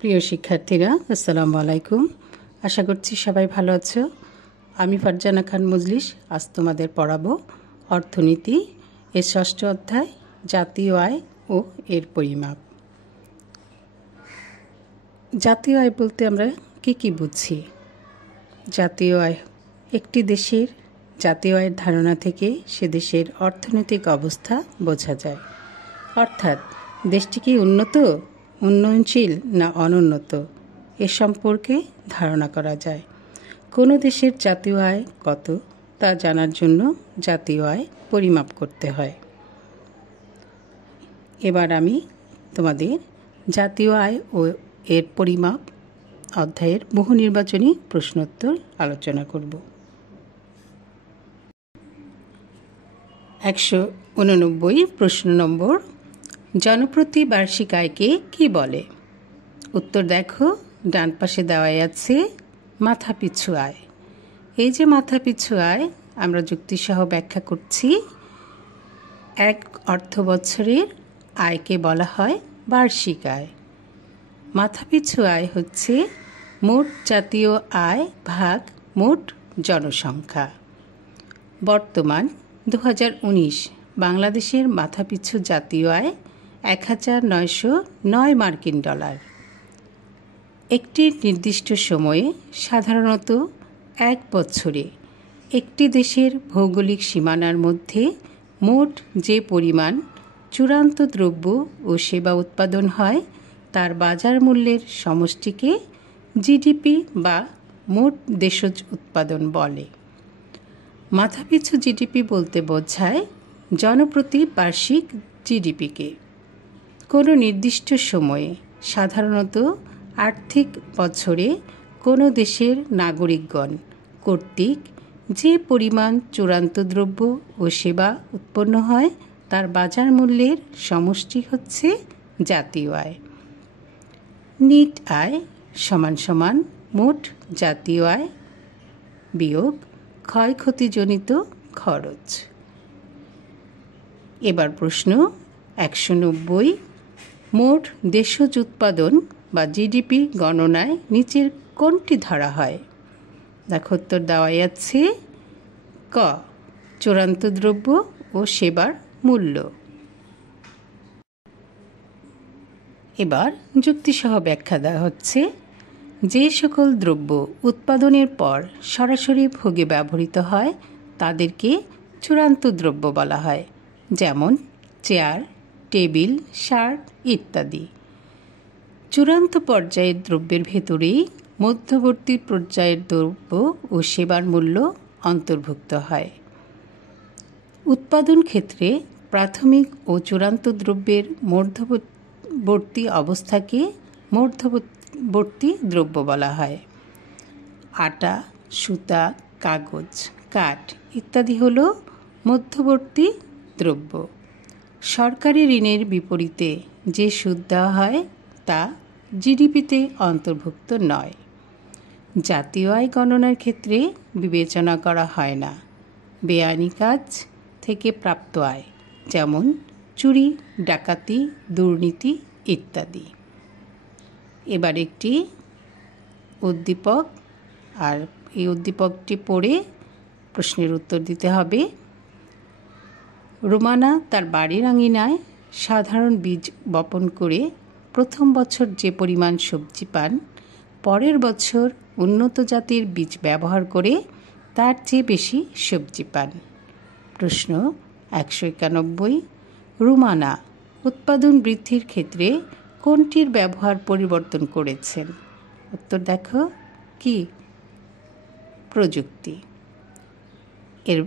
প্রিয় শিক্ষার্থীরা, আসসালামু আলাইকুম। আশা করছি সবাই ভালো আছো। আমি ফারজানা খান মজলিস আজ তোমাদের পড়াবো অর্থনীতি এর ষষ্ঠ অধ্যায়, জাতীয় আয় ও এর পরিমাপ। জাতীয় আয় বলতে আমরা কি বুঝি? জাতীয় আয় একটি দেশের জাতীয় আয়ের ধারণা থেকে সে দেশের অর্থনৈতিক অবস্থা বোঝা যায়। অর্থাৎ দেশটি কি উন্নত, উন্নয়নশীল না অনুন্নত এ সম্পর্কে ধারণা করা যায়। কোনো দেশের জাতীয় আয় কত তা জানার জন্য জাতীয় আয় পরিমাপ করতে হয়। এবার আমি তোমাদের জাতীয় আয় ও এর পরিমাপ অধ্যায়ের বহু নির্বাচনী প্রশ্নোত্তর আলোচনা করব। 189 প্রশ্ন নম্বর, জনপ্রতি বার্ষিক আয়কে কি বলে? উত্তর দেখো, ডান পাশে দেওয়াই আছে মাথাপিছু আয়। এই যে মাথাপিছু আয় আমরা যুক্তিসহ ব্যাখ্যা করছি। এক অর্থ বছরের আয়কে বলা হয় বার্ষিক আয়। মাথাপিছু আয় হচ্ছে মোট জাতীয় আয় ভাগ মোট জনসংখ্যা। বর্তমান 2019 বাংলাদেশের মাথাপিছু জাতীয় আয় 1909 মার্কিন ডলার। একটি নির্দিষ্ট সময়ে, সাধারণত এক বছরে, একটি দেশের ভৌগোলিক সীমানার মধ্যে মোট যে পরিমাণ চূড়ান্ত দ্রব্য ও সেবা উৎপাদন হয় তার বাজার মূল্যের সমষ্টিকে জিডিপি বা মোট দেশজ উৎপাদন বলে। মাথাপিছু জিডিপি বলতে বোঝায় জনপ্রতি বার্ষিক জিডিপিকে। কোনো নির্দিষ্ট সময়ে, সাধারণত আর্থিক বছরে, কোনো দেশের নাগরিকগণ কর্তৃক যে পরিমাণ চূড়ান্ত দ্রব্য ও সেবা উৎপন্ন হয় তার বাজার মূল্যের সমষ্টি হচ্ছে জাতীয় আয়। নিট আয় সমান সমান মোট জাতীয় আয় বিয়োগ ক্ষয়ক্ষতিজনিত খরচ। এবার প্রশ্ন 190, মোট দেশজ উৎপাদন বা জিডিপি গণনায় নিচের কোনটি ধরা হয়? দেখো, উত্তর দেওয়াই আছে ক, চূড়ান্ত দ্রব্য ও সেবার মূল্য। এবার যুক্তিসহ ব্যাখ্যা দেওয়া হচ্ছে, যে সকল দ্রব্য উৎপাদনের পর সরাসরি ভোগে ব্যবহৃত হয় তাদেরকে চূড়ান্ত দ্রব্য বলা হয়, যেমন চেয়ার, টেবিল, শার্ট ইত্যাদি। চূড়ান্ত পর্যায়ের দ্রব্যের ভেতরেই মধ্যবর্তী পর্যায়ের দ্রব্য ও সেবার মূল্য অন্তর্ভুক্ত হয়। উৎপাদন ক্ষেত্রে প্রাথমিক ও চূড়ান্ত দ্রব্যের মধ্যবর্তী অবস্থাকে মধ্যবর্তী দ্রব্য বলা হয়। আটা, সুতা, কাগজ, কাঠ ইত্যাদি হল মধ্যবর্তী দ্রব্য। সরকারি ঋণের বিপরীতে যে সুদ দেওয়া হয় তা জিডিপিতে অন্তর্ভুক্ত নয়। জাতীয় আয় গণনার ক্ষেত্রে বিবেচনা করা হয় না বেআইনি কাজ থেকে প্রাপ্ত আয়, যেমন চুরি, ডাকাতি, দুর্নীতি ইত্যাদি। এবার একটি উদ্দীপক, আর এই উদ্দীপকটি পড়ে প্রশ্নের উত্তর দিতে হবে। রোমানা তার বাড়ির আঙিনায় সাধারণ বীজ বপন করে প্রথম বছর যে পরিমাণ সবজি পান, পরের বছর উন্নত জাতের বীজ ব্যবহার করে তার চেয়ে বেশি সবজি পান। প্রশ্ন 191, রোমানা উৎপাদন বৃদ্ধির ক্ষেত্রে কোনটির ব্যবহার পরিবর্তন করেছেন? উত্তর দেখো, কি? প্রযুক্তি। এর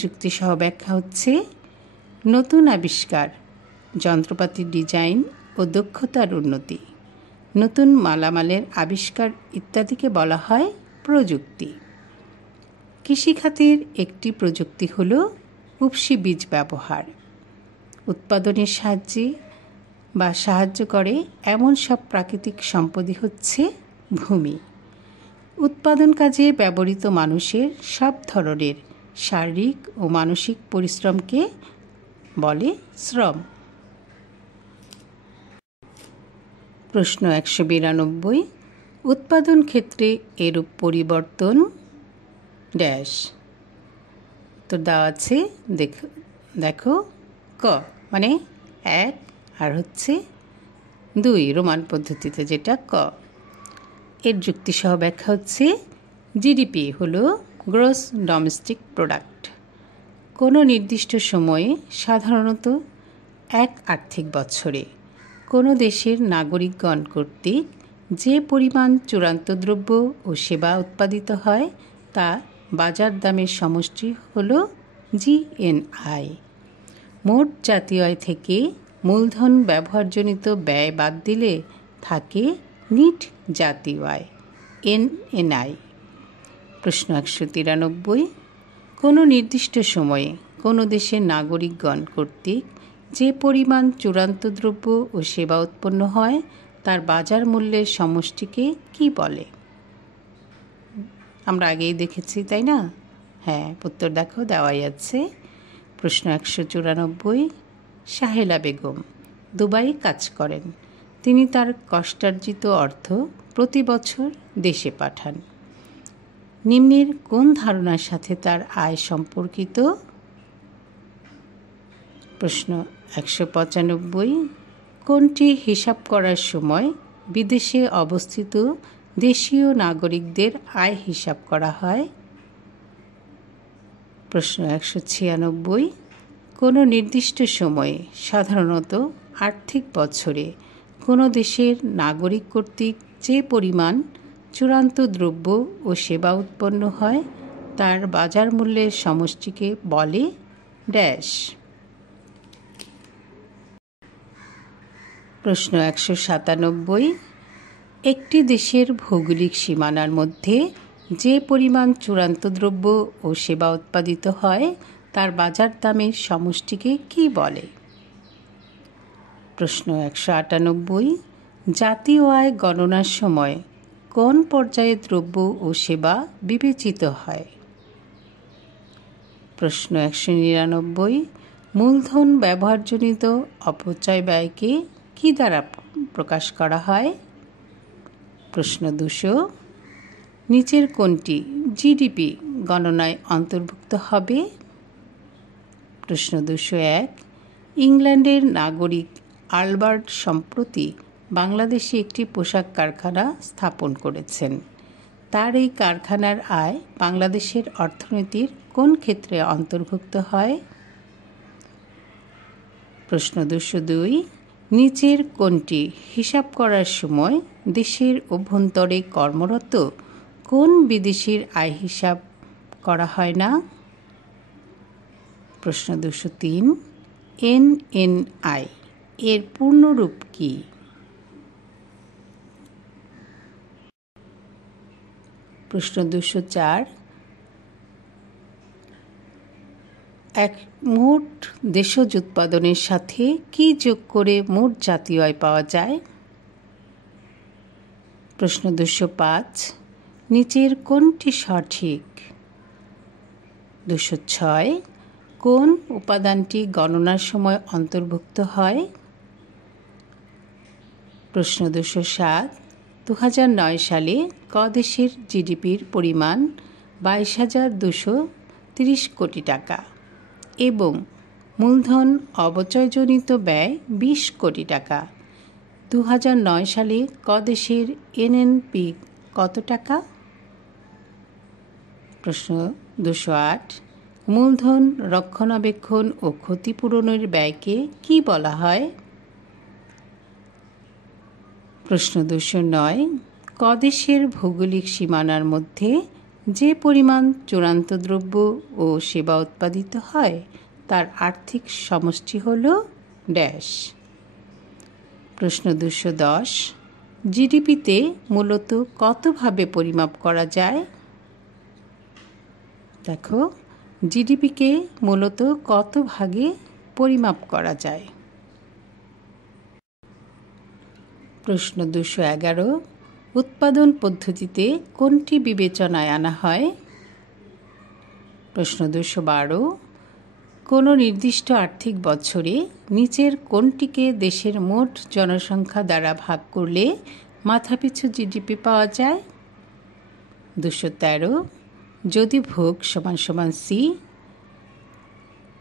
যুক্তিসহ ব্যাখ্যা হচ্ছে, নতুন আবিষ্কার, যন্ত্রপাতির ডিজাইন ও দক্ষতার উন্নতি, নতুন মালামালের আবিষ্কার ইত্যাদিকে বলা হয় প্রযুক্তি। কৃষিখাতের একটি প্রযুক্তি হল উপসি বীজ ব্যবহার। উৎপাদনের সাহায্য করে এমন সব প্রাকৃতিক সম্পদই হচ্ছে ভূমি। উৎপাদন কাজে ব্যবহৃত মানুষের সব ধরনের শারীরিক ও মানসিক পরিশ্রমকে বলে শ্রম। প্রশ্ন 192, উৎপাদন ক্ষেত্রে এরূপ পরিবর্তন ড্যাশ। তো দেওয়া আছে, দেখো ক মানে 1 আর হচ্ছে 2 রোমান পদ্ধতিতে যেটা ক। এর যুক্তিসহ ব্যাখ্যা হচ্ছে জিডিপি হলো গ্রস ডোমেস্টিক প্রোডাক্ট। কোনো নির্দিষ্ট সময়ে, সাধারণত এক আর্থিক বছরে, কোনো দেশের নাগরিকগণ কর্তৃক যে পরিমাণ চূড়ান্ত দ্রব্য ও সেবা উৎপাদিত হয় তা বাজার দামের সমষ্টি হল জিএনআই। মোট জাতীয় আয় থেকে মূলধন ব্যবহারজনিত ব্যয় বাদ দিলে থাকে নিট জাতীয় আয় এনএনআই। প্রশ্ন 193, কোনো নির্দিষ্ট সময়ে কোনো দেশের নাগরিকগণ কর্তৃক যে পরিমাণ চূড়ান্ত দ্রব্য ও সেবা উৎপন্ন হয় তার বাজার মূল্যের সমষ্টিকে কি বলে? আমরা আগেই দেখেছি, তাই না? হ্যাঁ, উত্তর দেখো দেওয়াই আছে। প্রশ্ন 194, সাহেলা বেগম দুবাই কাজ করেন। তিনি তার কষ্টার্জিত অর্থ প্রতি বছর দেশে পাঠান। নিম্নের কোন ধারণার সাথে তার আয় সম্পর্কিত? প্রশ্ন 195, কোনটি হিসাব করার সময় বিদেশে অবস্থিত দেশীয় নাগরিকদের আয় হিসাব করা হয়? প্রশ্ন 196, কোনো নির্দিষ্ট সময়ে, সাধারণত আর্থিক বছরে, কোনো দেশের নাগরিক কর্তৃক যে পরিমাণ চূড়ান্ত দ্রব্য ও সেবা উৎপন্ন হয় তার বাজার মূল্যের সমষ্টিকে বলে ড্যাশ। প্রশ্ন 197, একটি দেশের ভৌগোলিক সীমানার মধ্যে যে পরিমাণ চূড়ান্ত দ্রব্য ও সেবা উৎপাদিত হয় তার বাজার দামের সমষ্টিকে কি বলে? প্রশ্ন 198, জাতীয় আয় গণনার সময় কোন পর্যায়ে দ্রব্য ও সেবা বিবেচিত হয়? প্রশ্ন 199, মূলধন ব্যবহারজনিত অপচয় ব্যয়কে কি দ্বারা প্রকাশ করা হয়? প্রশ্ন 200, নিচের কোনটি জিডিপি গণনায় অন্তর্ভুক্ত হবে? প্রশ্ন 201, ইংল্যান্ডের নাগরিক আলবার্ট সম্প্রতি বাংলাদেশে একটি পোশাক কারখানা স্থাপন করেছেন। তার এই কারখানার আয় বাংলাদেশের অর্থনীতির কোন ক্ষেত্রে অন্তর্ভুক্ত হয়? প্রশ্ন 202, নিচের কোনটি হিসাব করার সময় দেশের অভ্যন্তরে কর্মরত কোন বিদেশির আয় হিসাব করা হয় না? প্রশ্ন 203, এনএনআই এর পূর্ণরূপ কি? প্রশ্ন 204, এক মোট দেশজ উৎপাদনের সাথে কি যোগ করে মোট জাতীয় আয় পাওয়া যায়? প্রশ্ন 205, নিচের কোনটি সঠিক? 206, কোন উপাদানটি গণনার সময় অন্তর্ভুক্ত হয়? প্রশ্ন 207, 2009 সালে ক দেশের জিডিপির পরিমাণ 22,230 কোটি টাকা এবং মূলধন অবচয়জনিত ব্যয় 20 কোটি টাকা। 2009 সালে ক দেশের এনএনপি কত টাকা? প্রশ্ন 208, মূলধন রক্ষণাবেক্ষণ ও ক্ষতিপূরণের ব্যয়কে কি বলা হয়? প্রশ্ন 209, ক দেশের ভৌগোলিক সীমানার মধ্যে যে পরিমাণ চূড়ান্ত দ্রব্য ও সেবা উৎপাদিত হয় তার আর্থিক সমষ্টি হল ড্যাশ। প্রশ্ন 210, জিডিপিতে মূলত কতভাবে পরিমাপ করা যায়? দেখো, জিডিপিকে মূলত কত ভাগে পরিমাপ করা যায়? প্রশ্ন 211, উৎপাদন পদ্ধতিতে কোনটি বিবেচনায় আনা হয়? প্রশ্ন 212, কোনো নির্দিষ্ট আর্থিক বছরে নিচের কোনটিকে দেশের মোট জনসংখ্যা দ্বারা ভাগ করলে মাথাপিছু জিডিপি পাওয়া যায়? 213। যদি ভোগ সি,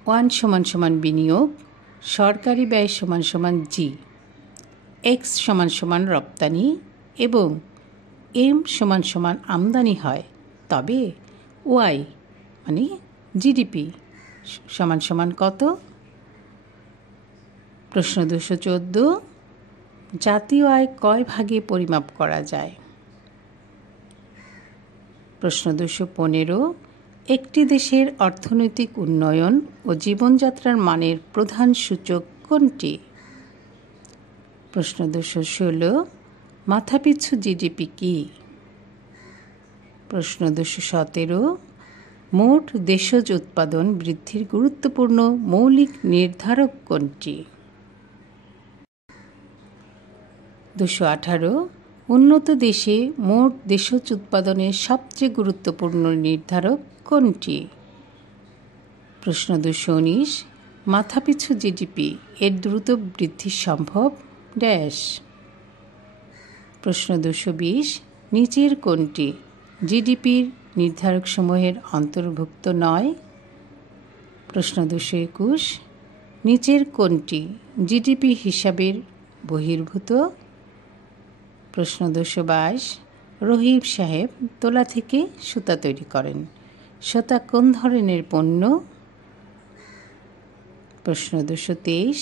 1 বিনিয়োগ, সরকারি ব্যয় জি, এক্স রপ্তানি এবং এম আমদানি হয়, তবে ওয়াই মানে জিডিপি কত? প্রশ্ন 214। জাতীয় আয় কয় ভাগে পরিমাপ করা যায়? প্রশ্ন 215। একটি দেশের অর্থনৈতিক উন্নয়ন ও জীবনযাত্রার মানের প্রধান সূচক কোনটি? প্রশ্ন 216। মাথাপিছু জিডিপি কি? প্রশ্ন 217। মোট দেশজ উৎপাদন বৃদ্ধির গুরুত্বপূর্ণ মৌলিক নির্ধারক কোনটি? 218। উন্নত দেশে মোট দেশজ উৎপাদনের সবচেয়ে গুরুত্বপূর্ণ নির্ধারক কোনটি? প্রশ্ন 219। মাথাপিছু জিডিপি এর দ্রুত বৃদ্ধি সম্ভব ড্যাশ। প্রশ্ন 220। নিচের কোনটি জিডিপির নির্ধারকসমূহের অন্তর্ভুক্ত নয়? প্রশ্ন 221। নিচের কোনটি জিডিপি হিসাবের বহির্ভূত? প্রশ্ন 222। রহিম সাহেব তোলা থেকে সুতা তৈরি করেন, সুতা কোন ধরনের পণ্য? প্রশ্ন 223।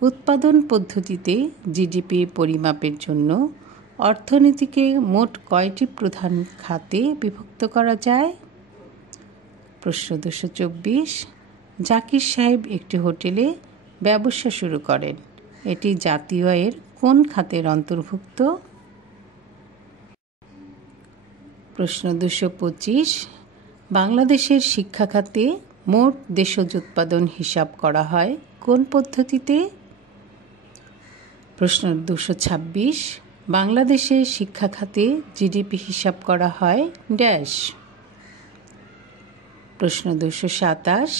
উৎপাদন পদ্ধতিতে জিডিপি পরিমাপের জন্য অর্থনীতিকে মোট কয়টি প্রধান খাতে বিভক্ত করা যায়? প্রশ্ন 224। জাকির সাহেব একটি হোটেলে ব্যবসা শুরু করেন, এটি জাতীয় আয়ের কোন খাতের অন্তর্ভুক্ত? প্রশ্ন 225। বাংলাদেশের শিক্ষা খাতে মোট দেশজ উৎপাদন হিসাব করা হয় কোন পদ্ধতিতে? প্রশ্ন 226। বাংলাদেশের শিক্ষা খাতে জিডিপি হিসাব করা হয় ড্যাশ। প্রশ্ন 227।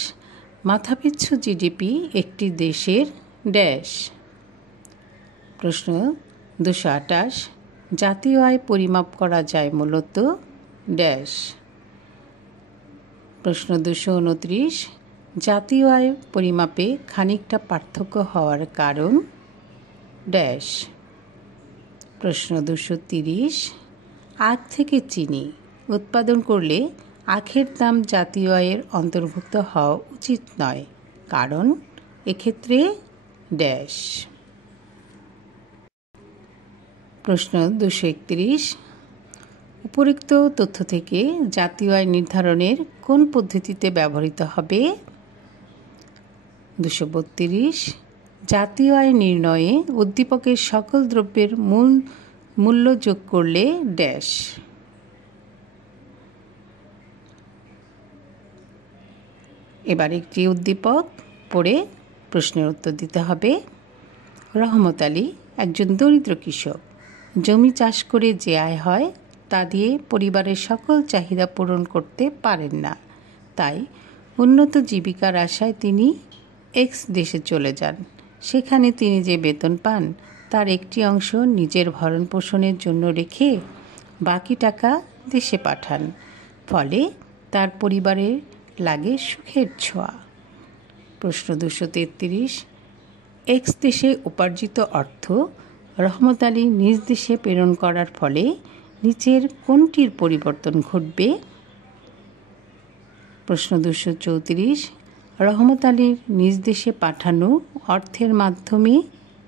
মাথাপিছু জিডিপি একটি দেশের ড্যাশ। প্রশ্ন 228। জাতীয় আয় পরিমাপ করা যায় মূলত ড্যাশ। প্রশ্ন 229। জাতীয় আয় পরিমাপে খানিকটা পার্থক্য হওয়ার কারণ ড্যাশ। প্রশ্ন 230। আখ থেকে চিনি উৎপাদন করলে আখের দাম জাতীয় আয়ের অন্তর্ভুক্ত হওয়া উচিত নয়, কারণ এক্ষেত্রে ড্যাশ। প্রশ্ন 231। উপরিক্ত তথ্য থেকে জাতীয় আয় নির্ধারণের কোন পদ্ধতিতে ব্যবহৃত হবে? 232। জাতীয় আয় নির্ণয়ে উদ্দীপকের সকল দ্রব্যের মূল্য যোগ করলে ড্যাশ। এবার একটি উদ্দীপক পড়ে প্রশ্নের উত্তর দিতে হবে। রহমত আলী একজন দরিদ্র কৃষক। জমি চাষ করে যে আয় হয় তা দিয়ে পরিবারের সকল চাহিদা পূরণ করতে পারেন না, তাই উন্নত জীবিকার আশায় তিনি এক্স দেশে চলে যান। সেখানে তিনি যে বেতন পান তার একটি অংশ নিজের ভরণ পোষণের জন্য রেখে বাকি টাকা দেশে পাঠান, ফলে তার পরিবারের লাগে সুখের ছোঁয়া। প্রশ্ন 233। এক্স দেশে উপার্জিত অর্থ রহমত আলী নিজ দেশে প্রেরণ করার ফলে নিচের কোনটির পরিবর্তন ঘটবে? প্রশ্ন 234। রহমত আলীর নিজ দেশে পাঠানো অর্থের মাধ্যমে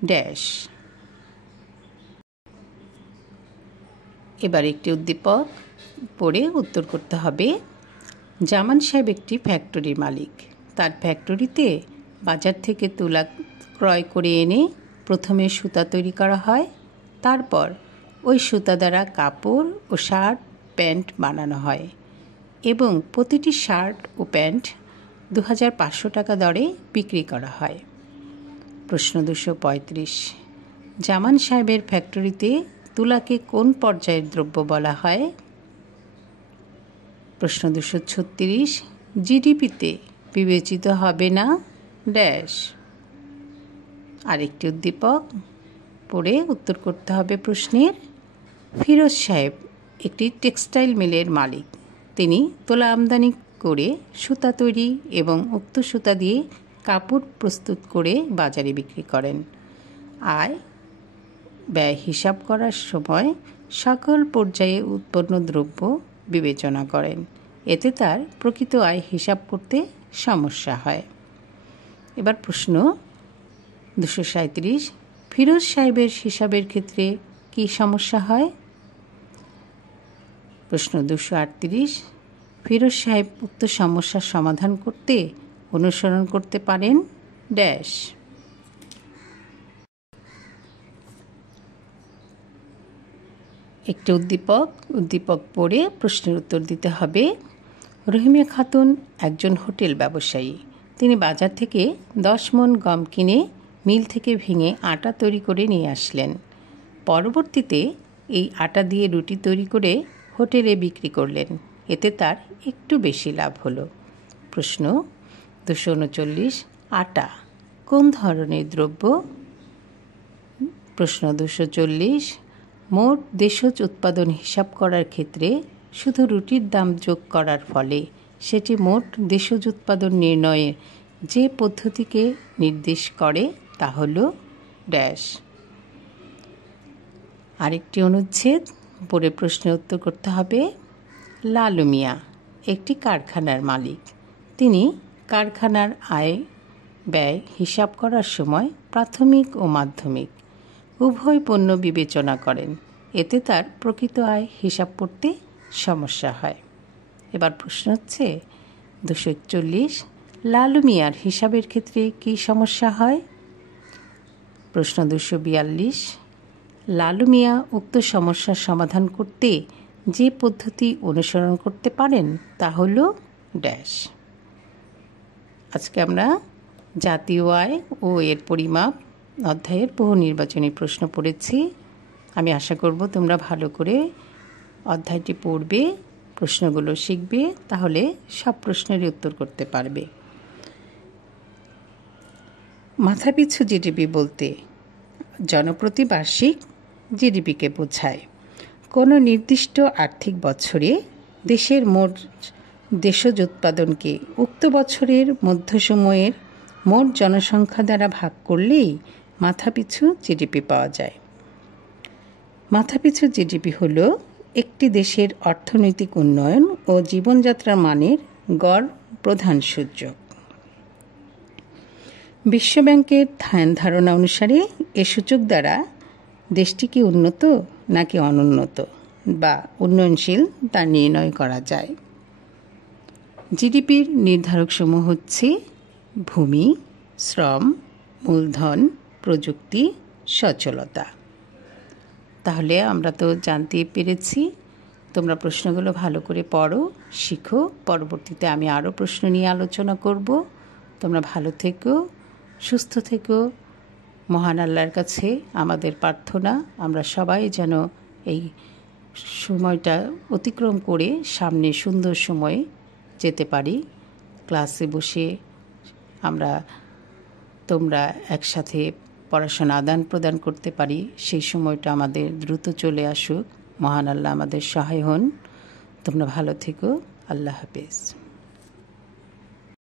ড্যাশ। এবার একটি উদ্দীপক পড়ে উত্তর করতে হবে। জামান সাহেব একটি ফ্যাক্টরির মালিক। তার ফ্যাক্টরিতে বাজার থেকে তুলা ক্রয় করে এনে প্রথমে সুতা তৈরি করা হয়, তারপর ওই সুতা দ্বারা কাপড় ও শার্ট প্যান্ট বানানো হয় এবং প্রতিটি শার্ট ও প্যান্ট 2500 টাকা দরে বিক্রি করা হয়। প্রশ্ন 235। জামান সাহেবের ফ্যাক্টরিতে তুলাকে কোন পর্যায়ের দ্রব্য বলা হয়? প্রশ্ন 236। জিডিপিতে বিবেচিত হবে না ড্যাশ। আরেকটি উদ্দীপক পড়ে উত্তর করতে হবে প্রশ্নের। ফিরোজ সাহেব একটি টেক্সটাইল মিলের মালিক। তিনি তোলা আমদানি করে সুতা তৈরি এবং উক্ত সুতা দিয়ে কাপড় প্রস্তুত করে বাজারে বিক্রি করেন। আয় ব্যয় হিসাব করার সময় সকল পর্যায়ে উৎপন্ন দ্রব্য বিবেচনা করেন। এতে তার প্রকৃত আয় হিসাব করতে সমস্যা হয়। এবার প্রশ্ন 237। ফিরোজ সাহেবের হিসাবের ক্ষেত্রে কি সমস্যা হয়? প্রশ্ন 238। ফিরোজ সাহেব উক্ত সমস্যার সমাধান করতে অনুসরণ করতে পারেন ড্যাশ। একটি উদ্দীপক পড়ে প্রশ্নের উত্তর দিতে হবে। রহিমিয়া খাতুন একজন হোটেল ব্যবসায়ী। তিনি বাজার থেকে 10 মণ গম কিনে মিল থেকে ভেঙে আটা তৈরি করে নিয়ে আসলেন। পরবর্তীতে এই আটা দিয়ে রুটি তৈরি করে হোটেলে বিক্রি করলেন। এতে তার একটু বেশি লাভ হলো। প্রশ্ন 239। আটা কোন ধরনের দ্রব্য? প্রশ্ন 240। মোট দেশজ উৎপাদন হিসাব করার ক্ষেত্রে শুধু রুটির দাম যোগ করার ফলে সেটি মোট দেশজ উৎপাদন নির্ণয়ের যে পদ্ধতিকে নির্দেশ করে তা হল ড্যাশ। আরেকটি অনুচ্ছেদ পড়ে প্রশ্নের উত্তর করতে হবে। লালু মিয়া একটি কারখানার মালিক। তিনি কারখানার আয় ব্যয় হিসাব করার সময় প্রাথমিক ও মাধ্যমিক উভয় পণ্য বিবেচনা করেন। এতে তার প্রকৃত আয় হিসাব করতে সমস্যা হয়। এবার প্রশ্ন হচ্ছে 241। লালু মিয়ার হিসাবের ক্ষেত্রে কি সমস্যা হয়? প্রশ্ন 242। লালু মিয়া উক্ত সমস্যার সমাধান করতে যে পদ্ধতি অনুসরণ করতে পারেন তা হল ড্যাশ। আজকে আমরা জাতীয় আয় ও এর পরিমাপ অধ্যায়ের বহু নির্বাচনী প্রশ্ন পড়েছি। আমি আশা করব তোমরা ভালো করে অধ্যায়টি পড়বে, প্রশ্নগুলো শিখবে, তাহলে সব প্রশ্নেরই উত্তর করতে পারবে। মাথাপিছু জিডিপি বলতে জনপ্রতি বার্ষিক জিডিপিকে বোঝায়। কোনো নির্দিষ্ট আর্থিক বছরে দেশের মোট দেশজ উৎপাদনকে উক্ত বছরের মধ্যসময়ের মোট জনসংখ্যা দ্বারা ভাগ করলেই মাথাপিছু জিডিপি পাওয়া যায়। মাথাপিছু জিডিপি হল একটি দেশের অর্থনৈতিক উন্নয়ন ও জীবনযাত্রার মানের গড় প্রধান সূচক। বিশ্বব্যাংকের ধ্যান ধারণা অনুসারে এ সূচক দ্বারা দেশটি কি উন্নত নাকি অনুন্নত বা উন্নয়নশীল তা নির্ণয় করা যায়। জিডিপির নির্ধারকসমূহ হচ্ছে ভূমি, শ্রম, মূলধন, প্রযুক্তি, সচলতা। তাহলে আমরা তো জানতে পেরেছি। তোমরা প্রশ্নগুলো ভালো করে পড়ো, শিখো। পরবর্তীতে আমি আরও প্রশ্ন নিয়ে আলোচনা করব। তোমরা ভালো থেকো, সুস্থ থেকো। মহান আল্লাহর কাছে আমাদের প্রার্থনা আমরা সবাই যেন এই সময়টা অতিক্রম করে সামনে সুন্দর সময়ে যেতে পারি। ক্লাসে বসে তোমরা একসাথে পড়াশোনা আদান প্রদান করতে পারি, সেই সময়টা আমাদের দ্রুত চলে আসুক। মহান আল্লাহ আমাদের সহায় হন। তোমরা ভালো থেকো। আল্লাহ হাফেজ।